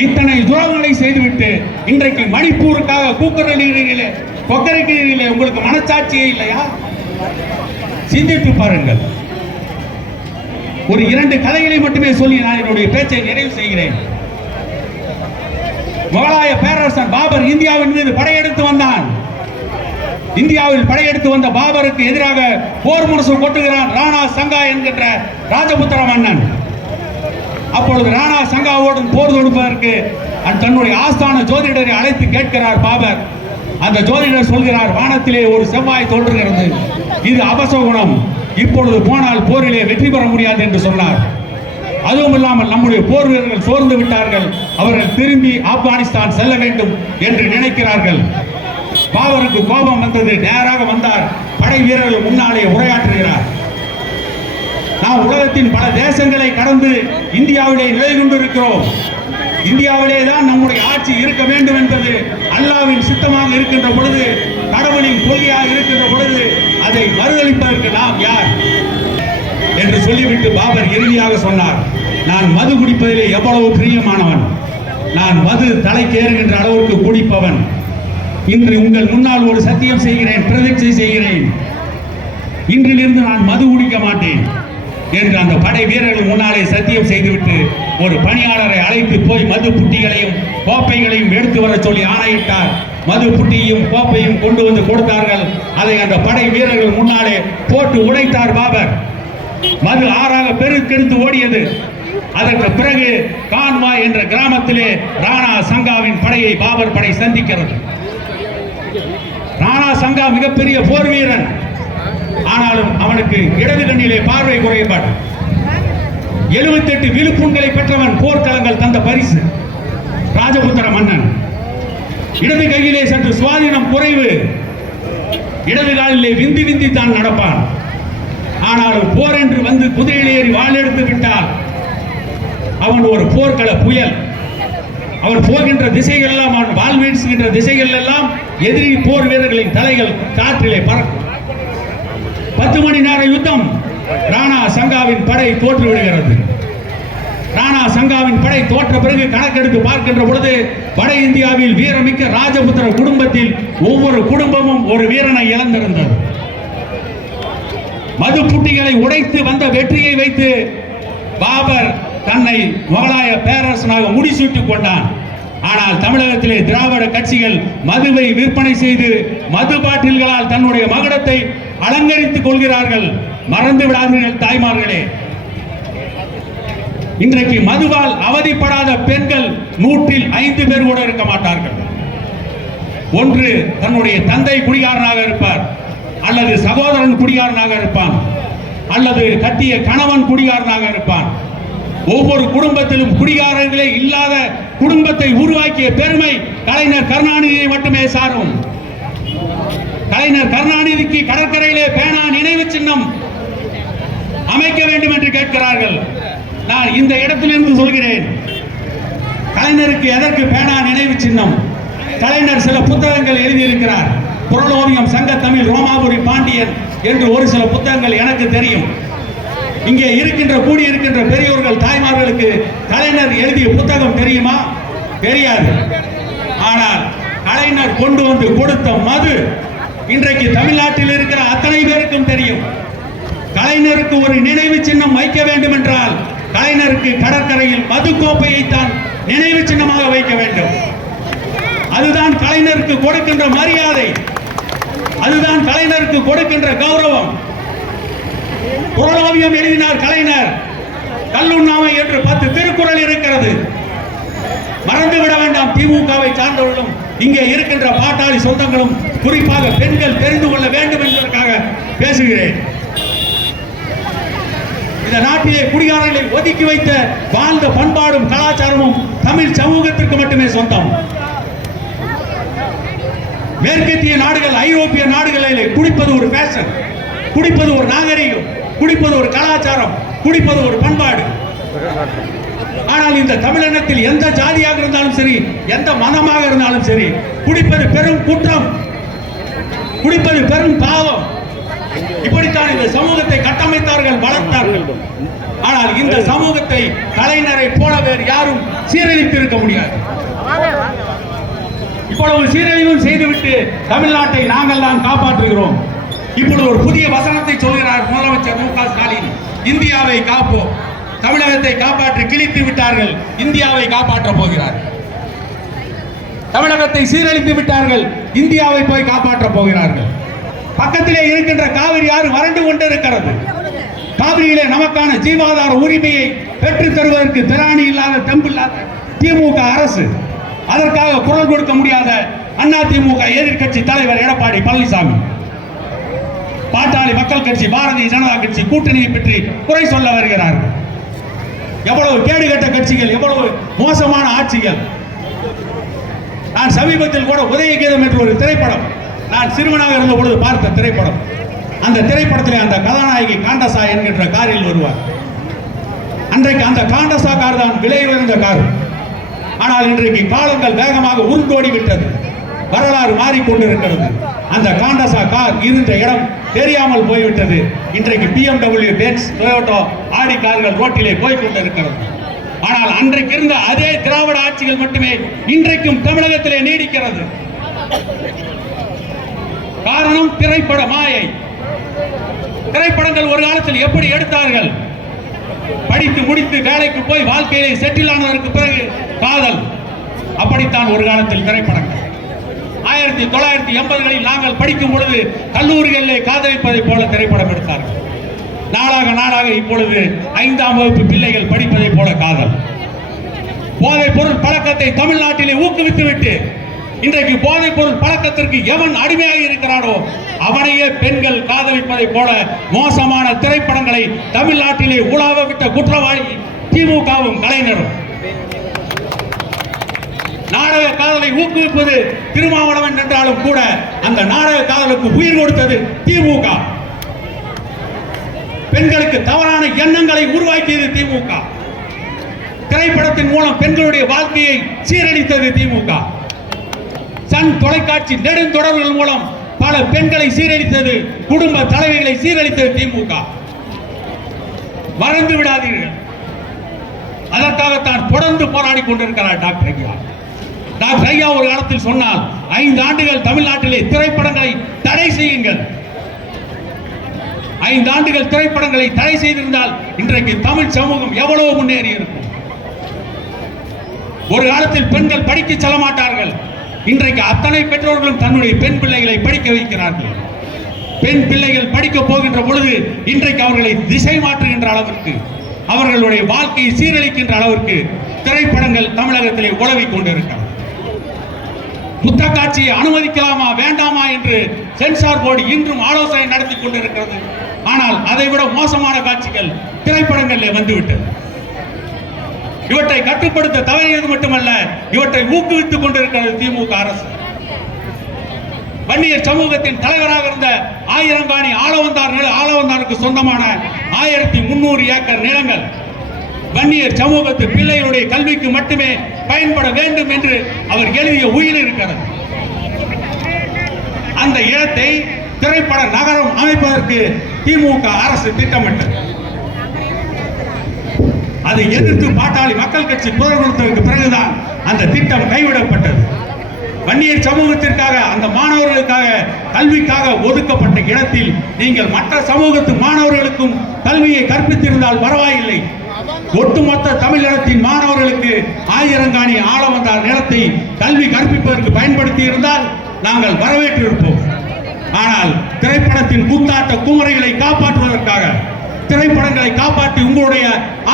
இத்தனை துரோகங்களை செய்துவிட்டு இன்றைக்கு மணிப்பூருக்காக கூக்குரலிடுகிறீர்களே, கொக்கரிக்கிறீர்களே, உங்களுக்கு மனச்சாட்சியே இல்லையா? சிந்தித்து பாருங்கள். ஒரு 2 கதைகளை மட்டுமே சொல்லி நான் என்னுடைய பேச்சை நிறைவு செய்கிறேன். முகலாய பேரரசன் பாபர் இந்தியாவின் மீது படையெடுத்து வந்தான். இந்தியாவில் படையெடுத்து வந்த பாபருக்கு எதிராக போர் முரசு கொட்டுகிறான் ராணா சங்கா என்கின்ற ராஜபுத்திர மன்னன். அப்பொழுது ராணா சங்காவோடு போர் தொடுப்பதற்கு தன்னுடைய ஆஸ்தான ஜோதிடரை அழைத்து கேட்கிறார் பாபர். அந்த ஜோதிடர் சொல்கிறார், வானத்திலே ஒரு செவ்வாய் தோன்றுகிறது, இது அபசகுணம், இப்பொழுது போனால் போரிலே வெற்றி பெற முடியாது என்று சொன்னார். அதுவும் இல்லாமல் நம்முடைய போர் வீரர்கள் சோர்ந்து விட்டார்கள், அவர்கள் திரும்பி ஆப்கானிஸ்தான் செல்ல வேண்டும் என்று நினைக்கிறார்கள். பாபருக்கு கோபம் வந்தது. நேராக வந்தார், படை வீரர்கள் முன்னாலே உரையாற்றுகிறார். நாம் உலகத்தின் பல தேசங்களை கடந்து இந்தியாவிலே நிலை கொண்டிருக்கிறோம். இந்தியாவிலே தான் நம்முடைய ஆட்சி இருக்க வேண்டும் என்பது அல்லாஹ்வின் சித்தமாக இருக்கின்ற பொழுது, கடவுளின் கொள்கையாக இருக்கின்ற பொழுது அதை மறுதளிப்பதற்கு நாம் யார் என்று சொல்லிவிட்டு பாபர் இறுதியாக சொன்னார், நான் மது குடிப்பதிலே எவ்வளவு பிரியமானவன், நான் மது தலைக்கேறுகின்ற அளவுக்கு குடிப்பவன். இன்று உங்கள் முன்னால் ஒரு சத்தியம் செய்கிறேன், பிரதிஷ்டை செய்கிறேன், இன்றிலிருந்து நான் மது குடிக்க மாட்டேன் என்று அந்த படை வீரர்கள் முன்னாலே சத்தியம் செய்துவிட்டு ஒரு பணியாளரை அழைத்து போய் மது புட்டிகளையும் கோப்பைகளையும் எடுத்து வர சொல்லி ஆணையிட்டார். மது புட்டியும் கோப்பையும் கொண்டு வந்து கொடுத்தார்கள். அதை அந்த படை வீரர்கள் முன்னாலே போட்டு உடைத்தார் பாபர். மது ஆறாக பெருக்கெடுத்து ஓடியது. அதற்கு பிறகு கான்மா என்ற கிராமத்திலே ராணா சங்காவின் படையை பாபர் படை சந்திக்கிறது. ராணா சங்கா மிகப்பெரிய போர் வீரன், ஆனாலும் அவனுக்கு இடது கண்ணிலே பார்வை குறைபாடு. 78 விழுப்புண்களை பெற்றவன், போர்க்களங்கள் தந்த பரிசு. ராஜபுத்திர மன்னன். இடது கையிலே சற்று சுவாதீனம் குறைவு, இடது காலிலே விந்தி விந்தி தான் நடப்பான். ஆனாலும் போர் என்று வந்து குதிரையில் ஏறி வாள் எடுத்து விட்டால் அவன் ஒரு போர்க்கள புயல். அவன் போகின்ற திசைகள் எல்லாம், அவன் வாள் வீசுகின்ற திசைகள் எல்லாம் எதிரி போர் வீரர்களின் தலைகள் காற்றிலே பறக்கும். 10 மணி நேர யுத்தம். ராணா சங்காவின் படை தோற்று விடுகிறது. ராணா சங்காவின் படை தோற்ற பிறகு கணக்கெடுத்து பார்க்கின்ற பொழுது வட இந்தியாவில் வீரமிக்க ராஜபுத்திர குடும்பத்தில் ஒவ்வொரு குடும்பமும் ஒரு வீரனை இழந்திருந்தது. மது புட்டிகளை உடைத்து வந்த வெற்றியை வைத்து பாபர் தன்னை முகலாய பேரரசனாக முடிசூட்டிக் கொண்டான். ஆனால் தமிழகத்திலே திராவிட கட்சிகள் மதுவை விற்பனை செய்து மது பாட்டில்களால் தன்னுடைய மகுடத்தை அலங்கரித்துக் கொள்கிறார்கள். மறந்து விடாதீர்கள் தாய்மார்களே, இன்றைக்கு மதுவால் அவதிப்படாத பெண்கள் 100ல் 5 பேர் கூட இருக்க மாட்டார்கள். ஒன்று தன்னுடைய தந்தை குடிகாரனாக இருப்பார், அல்லது சகோதரன் குடிகாரனாக இருப்பான், அல்லது கட்டிய கணவன் குடிகாரனாக இருப்பான். ஒவ்வொரு குடும்பத்திலும் குடிகாரர்களே இல்லாத குடும்பத்தை உருவாக்கிய பெருமை கலைஞர் கருணாநிதியை மட்டுமே சாரும். கலைஞர் கருணாநிதிக்கு கடற்கரையிலே பேனா நினைவு சின்னம் அமைக்க வேண்டும் என்று கேட்கிறார்கள். நான் இந்த இடத்திலிருந்து சொல்கிறேன், கலைஞருக்கு எதற்கு பேனா நினைவு சின்னம்? கலைஞர் சில புத்தகங்கள் எழுதியிருக்கிறார். புரளோவியம், சங்க தமிழ், ரோமாபுரி பாண்டியன் என்று ஒரு சில புத்தகங்கள் எனக்கு தெரியும். இங்கே கூடியிருக்கின்ற பெரியோர்கள் தாய்மார்களுக்கு கலைஞர் எழுதிய புத்தகம் தெரியுமா? தெரியாது. ஆனால் கலைஞர் கொண்டு வந்து கொடுத்த மது இன்றைக்கு தமிழ்நாட்டில் இருக்கிற அத்தனை பேருக்கும் தெரியும். கலைஞருக்கு ஒரு நினைவு சின்னம் வைக்க வேண்டும் என்றால் கலைஞருக்கு கடற்கரையில் மது கோப்பையை தான் நினைவு சின்னமாக வைக்க வேண்டும். அதுதான் கலைஞருக்கு கொடுக்கின்ற மரியாதை, அதுதான் கலைஞருக்கு கொடுக்கின்ற கௌரவம். புரளோவியம் எழுதினார் கலைஞர். கல்லுண்ணாமை என்று 10 திருக்குறள் இருக்கிறது. மறந்துவிட வேண்டாம். திமுகவை சார்ந்தவர்களும் இங்கே இருக்கின்ற பாட்டாளி சொந்தங்களும் குறிப்பாக பெண்கள் தெரிந்து கொள்ள வேண்டும் என்பதற்காக பேசுகிறேன். இந்த நாட்டிலே குடிகாரர்களை ஒதுக்கி வைத்த வாழ்ந்த பண்பாடும் கலாச்சாரமும் தமிழ் சமூகத்திற்கு மட்டுமே சொந்தம். மேற்கத்திய நாடுகள், ஐரோப்பிய நாடுகளிலே குடிப்பது ஒரு ஃபேஷன், குடிப்பது ஒரு நாகரிகம், குடிப்பது ஒரு கலாச்சாரம், குடிப்பது ஒரு பண்பாடு. ஆனால் இந்த தமிழினத்தில் எந்த ஜாதியாக இருந்தாலும் சரி, எந்த மதமாக இருந்தாலும் சரி, குடிப்பது பெரும் குற்றம், குடிப்பது பெரும் பாவம். இப்படித்தான் இந்த சமூகத்தை கட்டமைத்தார்கள், வளர்த்தார்கள். ஆனால் இந்த சமூகத்தை கலைஞரை போல வேறு யாரும் சீரழித்து இருக்க முடியாது. இப்பொழுது சீரழிவும் செய்துவிட்டு தமிழ்நாட்டை நாங்கள் தான் காப்பாற்றுகிறோம். இப்பொழுது ஒரு புதிய வசனத்தை சொல்கிறார் முதலமைச்சர் மு க ஸ்டாலின். இந்தியாவை காப்போம். தமிழகத்தை காப்பாற்றி கிழித்து விட்டார்கள், இந்தியாவை காப்பாற்ற போகிறார். தமிழகத்தை சீரழித்து விட்டார்கள், இந்தியாவை போய் காப்பாற்ற போகிறார்கள். பக்கத்திலே இருக்கின்ற காவிரி ஆறு வறண்டு கொண்டிருக்கிறது. காவிரியிலே நமக்கான ஜீவாதார உரிமையை பெற்றுத் தருவதற்கு திராணி இல்லாத, தெம்பில்லாத திமுக அரசு, அதற்காக குரல் கொடுக்க முடியாத அண்ணா திமுக எதிர்கட்சி தலைவர் எடப்பாடி பழனிசாமி, பாட்டாளி மக்கள் கட்சி, பாரதிய ஜனதா கட்சி கூட்டணியை பற்றி குறை சொல்ல வருகிறார்கள். எவ்வளவு கேடுகட்ட கட்சிகள், எவ்வளவு மோசமான ஆட்சிகள். நான் சமீபத்தில் கூட உதயகீதம் என்ற ஒரு திரைப்படம், நான் சிறுவனாக இருந்த பொழுது பார்த்த திரைப்படம். அந்த திரைப்படத்திலே அந்த கதாநாயகி காண்டசா என்கின்ற காரில் வருவார். அன்றைக்கு அந்த காண்டசா கார் தான் விலை உயர்ந்த கார். ஆனால் இன்றைக்கு காலங்கள் வேகமாக உருண்டோடி விட்டது, வரலாறு மாறிக்கொண்டிருக்கிறது. அந்த காண்டசா கார் இருந்த இடம் தெரியாமல் போய்விட்டது. இன்றைக்கு BMW, பென்ஸ், டொயோட்டோ, ஆடி கார்கள் ரோட்டிலே போய்கொண்டிருக்கிறது. ஆனால் அன்றைக்கு இருந்த அதே திராவிட ஆட்சிகள் மட்டுமே இன்றைக்கும் தமிழகத்திலே நீடிக்கிறது. காரணம் திரைப்பட மாயை. திரைப்படங்கள் ஒரு காலத்தில் எப்படி எடுத்தார்கள்? படித்து முடித்து வேலைக்கு போய் வாழ்க்கையிலே செட்டில் ஆனதற்கு பிறகு காதல். அப்படித்தான் ஒரு காலத்தில் திரைப்படங்கள். 1980களில் நாங்கள் படிக்கும் பொழுது கல்லூரிகளிலே காதலிப்பதை போல திரைப்படம் எடுத்தார்கள். நாளாக இப்பொழுது 5ஆம் வகுப்பு பிள்ளைகள் படிப்பதை போல காதல். போதைப் பொருள் பழக்கத்தை தமிழ்நாட்டிலே ஊக்குவித்துவிட்டு இன்றைக்கு போதைப் பொருள் பழக்கத்திற்கு எவன் அடிமையாக இருக்கிறானோ அவனையே பெண்கள் காதலிப்பதை போல மோசமான திரைப்படங்களை தமிழ்நாட்டிலே உலாவ விட்ட குற்றவாளி திமுகவும் கலைஞரும். நாடக காதலை ஊக்குவிப்பது திருமாவளவன் என்றாலும் கூட அந்த நாடக காதலுக்கு உயிர் கொடுத்தது திமுக. பெண்களுக்கு தவறான எண்ணங்களை உருவாக்கியது திமுக. திரைப்படத்தின் மூலம் பெண்களுடைய வாழ்க்கையை சீரழித்தது திமுக. சன் தொலைக்காட்சி நெடுந்தொடர்கள் மூலம் பல பெண்களை சீரழித்தது, குடும்ப தலைவிகளை சீரழித்தது திமுக. மறந்து விடாதீர்கள். அதற்காகத்தான் தொடர்ந்து போராடி கொண்டிருக்கிறார் டாக்டர் ஐயா. டாக்டர் ஐயா ஒரு காலத்தில் சொன்னால் 5 ஆண்டுகள் தமிழ்நாட்டிலே திரைப்படங்களை தடை செய்யுங்கள். 5 ஆண்டுகள் திரைப்படங்களை தடை செய்திருந்தால் இன்றைக்கு தமிழ் சமூகம் எவ்வளவு முன்னேறி இருக்கும். ஒரு காலத்தில் பெண்கள் படிக்க செல்ல மாட்டார்கள். இன்றைக்கு அத்தனை பெற்றோர்களும் தன்னுடைய பெண் பிள்ளைகளை படிக்க வைக்கிறார்கள். பெண் பிள்ளைகள் படிக்க போகின்ற பொழுது இன்றைக்கு அவர்களை திசை மாற்றுகின்ற அளவிற்கு, அவர்களுடைய வாழ்க்கையை சீரழிக்கின்ற அளவிற்கு திரைப்படங்கள் தமிழகத்திலே உலவிக் கொண்டிருக்கிறது. புத்த காட்சியை அனுமதிக்கலாமா வேண்டாமா என்று சென்சார் போர்டு இன்றும் ஆலோசனை நடத்தி கொண்டிருக்கிறது. ஆனால் அதை விட மோசமான காட்சிகள் திரைப்படங்களில் வந்துவிட்டது. இவற்றை கட்டுப்படுத்த தவறியது மட்டுமல்ல, இவற்றை ஊக்குவித்துக் கொண்டிருக்கிறது திமுக அரசு. வன்னியர் சமூகத்தின் தலைவராக இருந்த ஆயிரங்காணி ஆளவந்தாருக்கு சொந்தமான 1300 ஏக்கர் நிலங்கள் வன்னியர் சமூகத்து பிள்ளைகளுடைய கல்விக்கு மட்டுமே பயன்பட வேண்டும் என்று அவர் எழுதிய உயில் இருக்கிறது. அந்த இடத்தை திரைப்பட நகரம் அமைப்பதற்கு திமுக அரசு திட்டமிட்டது. அதை எதிர்த்து பாட்டாளி மக்கள் கட்சி குரல் கொடுத்ததற்கு பிறகுதான் அந்த திட்டம் கைவிடப்பட்டது. வன்னியர் சமூகத்திற்காக, அந்த மாணவர்களுக்காக, கல்விக்காக ஒதுக்கப்பட்ட இடத்தில் நீங்கள் மற்ற சமூகத்து மாணவர்களுக்கும் கல்வியை கற்பித்திருந்தால் பரவாயில்லை. ஒட்டுமொத்த தமிழகத்தின் மாணவர்களுக்கு ஆயிரங்காணி ஆளவந்தார் நிலத்தை கல்வி கற்பிப்பதற்கு பயன்படுத்தி இருந்தால் நாங்கள் வரவேற்றிருப்போம். ஆனால் திரைப்படத்தின் கூத்தாட்ட குமரைகளை காப்பாற்றுவதற்காக, திரைப்படங்களை காப்பாற்றி உங்களுடைய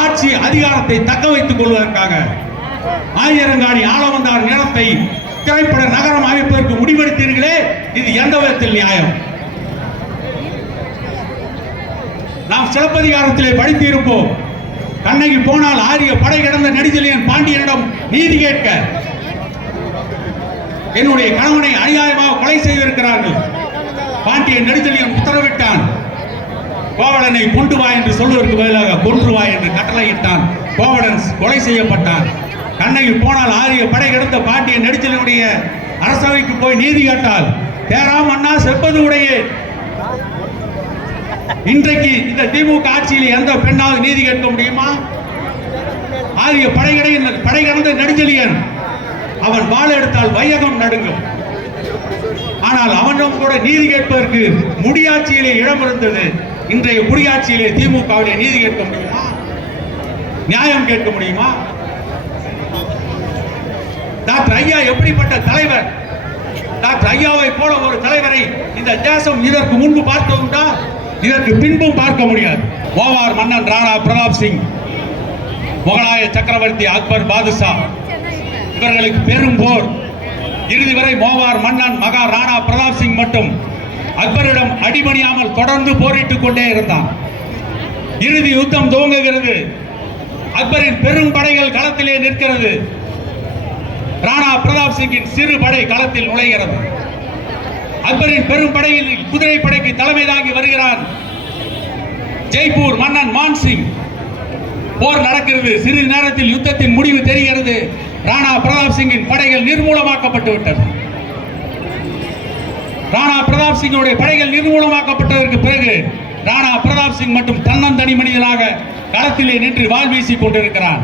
ஆட்சி அதிகாரத்தை தக்க வைத்துக் கொள்வதற்காக ஆயிரங்காணி ஆளவந்தார் நிலத்தை திரைப்பட நகரம் அமைப்பதற்கு முடிவெடுத்தீர்களே, இது எந்த விதத்தில் நியாயம்? நாம் சிலப்பதிகாரத்திலே படித்திருப்போம். கண்ணகி போனால் ஆரிய படை கிடந்த நெடுஞ்செழியன் பாண்டியனிடம் நீதி கேட்க, என்னுடைய கணவனை அநியாயமாக கொலை செய்திருக்கிறார்கள். பாண்டியன் நெடுஞ்செழியன் உத்தரவிட்டான். கோவலனை கொண்டு வா என்று சொல்வதற்கு பதிலாக கொன்று வா என்று கட்டளையிட்டான். கோவலன் கொலை செய்யப்பட்டான். கண்ணகி போனால் ஆரிய படை கிடந்த பாண்டியன் நெடுஞ்செழியனுடைய அரசவைக்கு போய் நீதி கேட்டால், தேராம் அண்ணா செப்பது உடையே. இன்றைக்கு இந்த திமுக ஆட்சியில் எந்த பெண்ணாவது நீதி கேட்க முடியுமா? ஆரிய படை கடந்த நெடுஞ்செழியன் அவன் வாள் எடுத்தால் வையகம் நடுங்கும். ஆனால் அவனும் கூட நீதி கேட்பதற்கு முடியாட்சியிலே இடம் இருந்தது. இன்றைய குடியாட்சியிலே திமுகவிலே நீதி கேட்க முடியுமா? நியாயம் கேட்க முடியுமா? டாக்டர் ஐயா எப்படிப்பட்ட தலைவர்? டாக்டர் ஐயாவை போல ஒரு தலைவரை இந்த தேசம் இதற்கு முன்பு பார்த்ததுண்டா? இதற்கு பின்பும் பார்க்க முடியாது. ஓவார் மன்னன் ராணா பிரதாப் சிங், முகலாய சக்கரவர்த்தி அக்பர் பாதுஷா, இவர்களுக்கு பெரும் போர். இறுதி வரை மோவார் மன்னன் மகா ராணா பிரதாப் சிங் மட்டும் அக்பரிடம் அடிபணியாமல் தொடர்ந்து போரிட்டுக் கொண்டே இருந்தான். இறுதி யுத்தம் துவங்குகிறது. அக்பரின் பெரும் படைகள் களத்திலே நிற்கிறது. ராணா பிரதாப் சிங்கின் சிறு படை களத்தில் நுழைகிறது. அக்பரின் பெரும் படையில் குதிரை படைக்கு தலைமை தாங்கி வருகிறான் ஜெய்ப்பூர் மன்னன் மான் சிங். போர் நடக்கிறது. சிறிது நேரத்தில் யுத்தத்தின் முடிவு தெரிகிறது. ராணா பிரதாப் சிங்கின் படைகள் நிர்மூலமாக்கப்பட்டு விட்டது. ராணா பிரதாப் சிங்குடைய படைகள் நிர்மூலமாக்கப்பட்டதற்கு பிறகு ராணா பிரதாப் சிங் மட்டும் தன்னந்தனி மனிதனாக களத்திலே நின்று வாள் வீசிக் கொண்டிருக்கிறான்.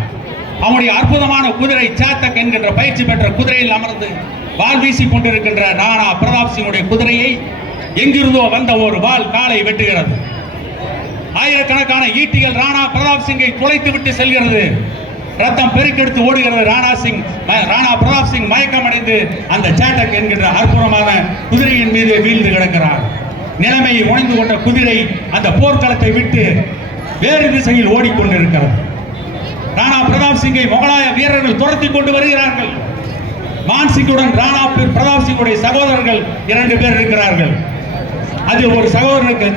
அவனுடைய அற்புதமான குதிரை சாத்தக் என்கின்ற பயிற்சி பெற்ற குதிரையில் அமர்ந்து வாள் வீசிக் கொண்டிருக்கின்ற ராணா பிரதாப் சிங்குடைய குதிரையை எங்கிருந்தோ வந்த ஒரு வாள் காலை வெட்டுகிறது. ஆயிரக்கணக்கான ஈட்டிகள் ராணா பிரதாப் சிங்கை துளைத்து விட்டு செல்கிறது. ரத்தம் பெருக்கெடுத்து ஓடுகிறது. ராணா பிரதாப் சிங் மயக்கமடைந்து அந்த சாட்டக் என்கின்ற அற்புதமான குதிரையின் மீது வீழ்ந்து கிடக்கிறார். நிலைமையை உணர்ந்து கொண்ட குதிரை அந்த போர்க்களத்தை விட்டு வேறு திசையில் ஓடிக்கொண்டிருக்கிறது. ராணா பிரதாப் சிங்கை முகலாய வீரர்கள் துரத்தி கொண்டு வருகிறார்கள். மான் சிங்குடன் ராணா பிரதாப் சிங்குடைய சகோதரர்கள் 2 பேர் இருக்கிறார்கள். அதில் ஒரு சகோதரனுக்கு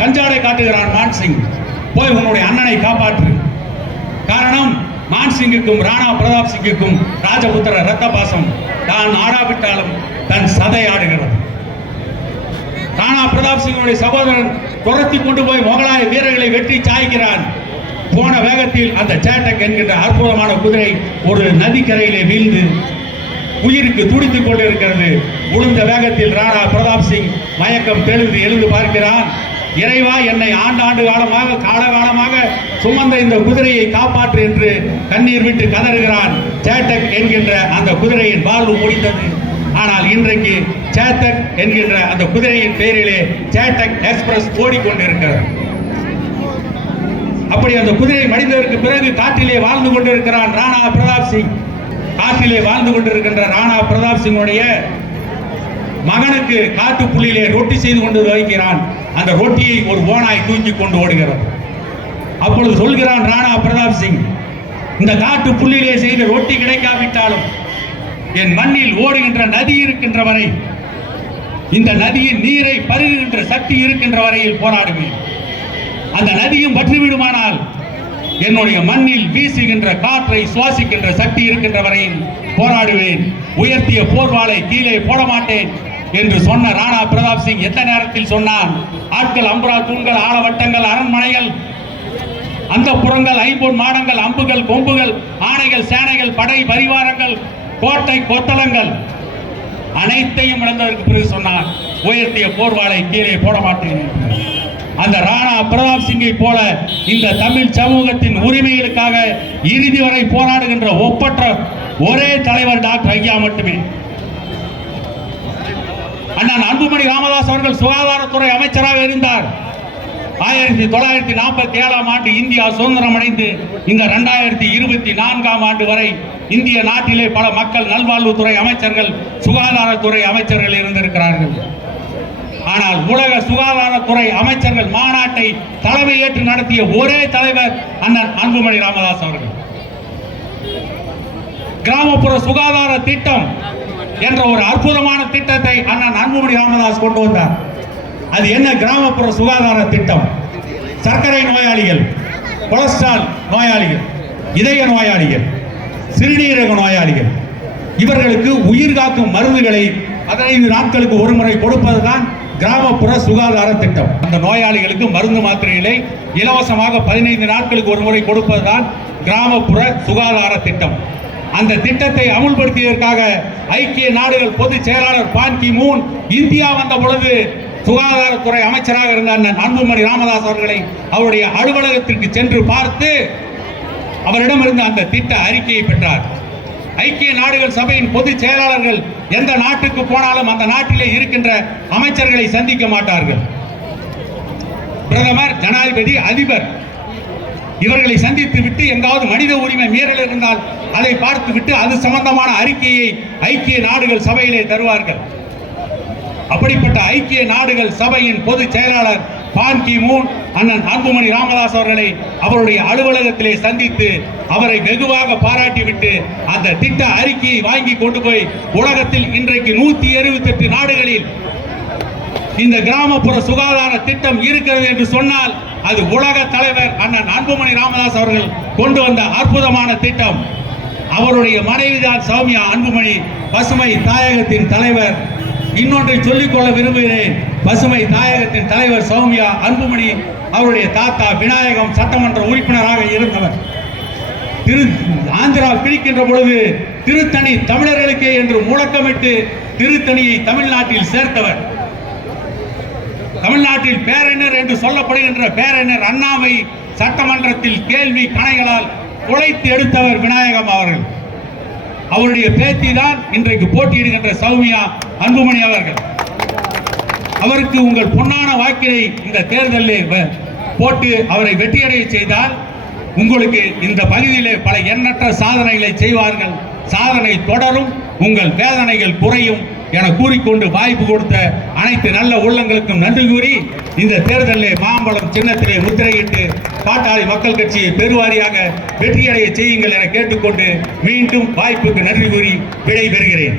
கஞ்சாடை காட்டுகிறான் மான் சிங். போய் உன்னுடைய அண்ணனை காப்பாற்று. காரணம், மான் சிங்குக்கும் ராணா பிரதாப் சிங்குக்கும் ராஜபுத்திர ரத்த பாசம். தான் ஆடாவிட்டாலும் தன் சதை ஆடுகிறது. ராணா பிரதாப் சிங்குடைய சகோதரன் துரத்தி கொண்டு போய் முகலாய வீரர்களை வெற்றி சாய்க்கிறான். போன வேகத்தில் அந்த சேட்டக் என்கின்ற அற்புதமான குதிரை ஒரு நதிக்கரையிலே வீழ்ந்து உயிருக்கு துடித்துக் கொண்டிருக்கிறது. உளுந்த வேகத்தில் ராணா பிரதாப் சிங் மயக்கம் தெளிந்து எழுந்து பார்க்கிறான். இறைவா, என்னை ஆண்டாண்டு காலகாலமாக சுமந்த இந்த குதிரையை காப்பாற்று என்று கண்ணீர் விட்டு கதறுகிறான். சேட்டக் என்கின்ற அந்த குதிரையின் வாழ்வு முடிந்தது. ஆனால் இன்றைக்கு சேட்டக் என்கின்ற அந்த குதிரையின் பெயரிலே சேட்டக் எக்ஸ்பிரஸ் ஓடிக்கொண்டிருக்கிறது. அப்படி அந்த குதிரை மடிந்ததற்கு பிறகு காட்டிலே வாழ்ந்து கொண்டிருக்கிறான் ராணா பிரதாப் சிங். காட்டிலே வாழ்ந்து கொண்டிருக்கின்ற ராணா பிரதாப் சிங்குடைய மகனுக்கு காட்டு புள்ளியிலே ரொட்டி செய்து கொண்டு வைக்கிறான். அந்த ரொட்டியை ஒரு ஓனாய் தூக்கி கொண்டு ஓடுகிறது. அப்பொழுது சொல்கிறான் ராணா பிரதாப் சிங், இந்த காட்டு புள்ளியிலே செய்த ரொட்டி கிடைக்காவிட்டாலும் என் மண்ணில் ஓடுகின்ற நதி இருக்கின்ற வரை, இந்த நதியின் நீரை பருகுகின்ற சக்தி இருக்கின்ற வரையில் போராடுவேன். அந்த நதியும் பற்றிவிடுமானால் என்னுடைய மண்ணில் வீசுகின்ற காற்றை சுவாசிக்கின்ற சக்தி இருக்கின்ற வரையில் போராடுவேன். உயர்த்திய போர்வாளை கீழே போட மாட்டேன் என்று சொன்ன ராணா பிரதாப் சிங் எந்த நேரத்தில் சொன்னார்? ஆட்கள், அம்புரா தூண்கள், ஆலவட்டங்கள், அரண்மனைகள், அந்த புறங்கள், ஐம்பொன் மாடங்கள், அம்புகள், கொம்புகள், ஆணைகள், சேனைகள், படை பரிவாரங்கள், கோட்டை கொத்தளங்கள் அனைத்தையும் இழந்ததற்கு பிறகு சொன்னார், உயர்த்திய போர்வாளை கீழே போட மாட்டேன். அந்த ராணா பிரதாப் சிங்கை போல இந்த தமிழ் சமூகத்தின் உரிமைகளுக்காக இறுதி வரை போராடுகின்ற ஒப்பற்ற ஒரே தலைவர் டாக்டர் ஐயா மட்டுமே. அண்ணன் அன்புமணி ராமதாஸ் அவர்கள் சுகாதாரத்துறை அமைச்சராக இருந்தார். 1947ஆம் ஆண்டு இந்தியா சுதந்திரம் அடைந்து இந்த 2024ஆம் ஆண்டு வரை இந்திய நாட்டிலே பல மக்கள் நல்வாழ்வுத்துறை அமைச்சர்கள், சுகாதாரத்துறை அமைச்சர்கள் இருந்திருக்கிறார்கள். ஆனால் உலக சுகாதாரத்துறை அமைச்சர்கள் மாநாட்டை தலைமை ஏற்று நடத்திய ஒரே தலைவர் அண்ணன் அன்புமணி ராமதாஸ் அவர்கள். கிராமப்புற சுகாதார திட்டம் என்ற ஒரு அற்புதமான திட்டத்தை அண்ணன் அன்புமணி ராமதாஸ் கொண்டு வந்தார். அது என்ன கிராமப்புற சுகாதார திட்டம்? சர்க்கரை நோயாளிகள், கொலஸ்ட்ரால் நோயாளிகள், இதய நோயாளிகள், சிறுநீரக நோயாளிகள், இவர்களுக்கு உயிர் காக்கும் மருந்துகளை 15 நாட்களுக்கு ஒரு முறை கொடுப்பதுதான் கிராமப்புற சுகாதார திட்டம். அந்த நோயாளிகளுக்கு மருந்து மாத்திரைகளை இலவசமாக 15 நாட்களுக்கு ஒரு முறை கொடுப்பதுதான் கிராமப்புற சுகாதார திட்டம். அந்த திட்டத்தை அமுல்படுத்தியதற்காக ஐக்கிய நாடுகள் பொதுச் செயலாளர் பான் கி மூன் இந்தியா வந்த பொழுது சுகாதாரத்துறை அமைச்சராக இருந்த அண்ணன் அன்புமணி ராமதாஸ் அவர்களை அவருடைய அலுவலகத்திற்கு சென்று பார்த்து அவரிடமிருந்து அந்த திட்ட அறிக்கையை பெற்றார். ஐக்கிய நாடுகள் சபையின் பொதுச் செயலாளர்கள் எந்த நாட்டுக்கு போனாலும் அந்த நாட்டிலே இருக்கின்ற அமைச்சர்களை சந்திக்க மாட்டார்கள். பிரதமர், ஜனாதிபதி, அதிபர் இவர்களை சந்தித்து விட்டு எங்காவது மனித உரிமை மீறல் இருந்தால் அதை பார்த்து விட்டு அது சம்பந்தமான அறிக்கையை ஐக்கிய நாடுகள் சபையிலே தருவார்கள். அப்படிப்பட்ட ஐக்கிய நாடுகள் சபையின் பொதுச் செயலாளர் பான் கி மூன் அண்ணன் அன்புமணி ராமதாஸ் அவர்களை அவருடைய அலுவலகத்திலே சந்தித்து அவரை வெகுவாக பாராட்டிவிட்டு அந்த திட்ட அறிக்கையை வாங்கி கொண்டு போய் உலகத்தில் இன்றைக்கு 178 நாடுகளில் இந்த கிராமப்புற சுகாதார திட்டம் இருக்கிறது என்று சொன்னால் அது உலக தலைவர் அண்ணன் அன்புமணி ராமதாஸ் அவர்கள் கொண்டு வந்த அற்புதமான திட்டம். அவருடைய மனைவிதான் சௌமியா அன்புமணி, பசுமை தாயகத்தின் தலைவர். இன்னொன்றை சொல்லிக்கொள்ள விரும்புகிறேன். பசுமை தாயகத்தின் தலைவர் சௌமியா அன்புமணி அவருடைய தாத்தா விநாயகம் சட்டமன்ற உறுப்பினராக இருந்தவர். ஆந்திரா பிரிக்கின்ற பொழுது திருத்தணி தமிழர்களுக்கே என்று முழக்கமிட்டு திருத்தணியை தமிழ்நாட்டில் சேர்த்தவர். தமிழ்நாட்டில் பேரறிஞர் என்று சொல்லப்படுகின்ற பேரறிஞர் அண்ணாவை சட்டமன்றத்தில் கேள்வி கணைகளால் உழைத்து எடுத்தவர் விநாயகம் அவர்கள். அவருடைய பேத்தி தான் இன்றைக்கு போட்டியிடுகின்ற சௌமியா அன்புமணி அவர்கள். அவருக்கு உங்கள் பொன்னான வாக்கினை இந்த தேர்தலில் போட்டு அவரை வெற்றியடைய செய்தால் உங்களுக்கு இந்த பகுதியிலே பல எண்ணற்ற சாதனைகளை செய்வார்கள். சாதனை தொடரும், உங்கள் வேதனைகள் குறையும் என கூறிக்கொண்டு வாய்ப்பு கொடுத்த அனைத்து நல்ல உள்ளங்களுக்கும் நன்றி கூறி இந்த தேர்தலில் மாம்பழம் சின்னத்திலே முத்திரையிட்டு பாட்டாளி மக்கள் கட்சியை பெருவாரியாக வெற்றியடைய செய்யுங்கள் என கேட்டுக்கொண்டு மீண்டும் வாய்ப்புக்கு நன்றி கூறி விடை பெறுகிறேன்.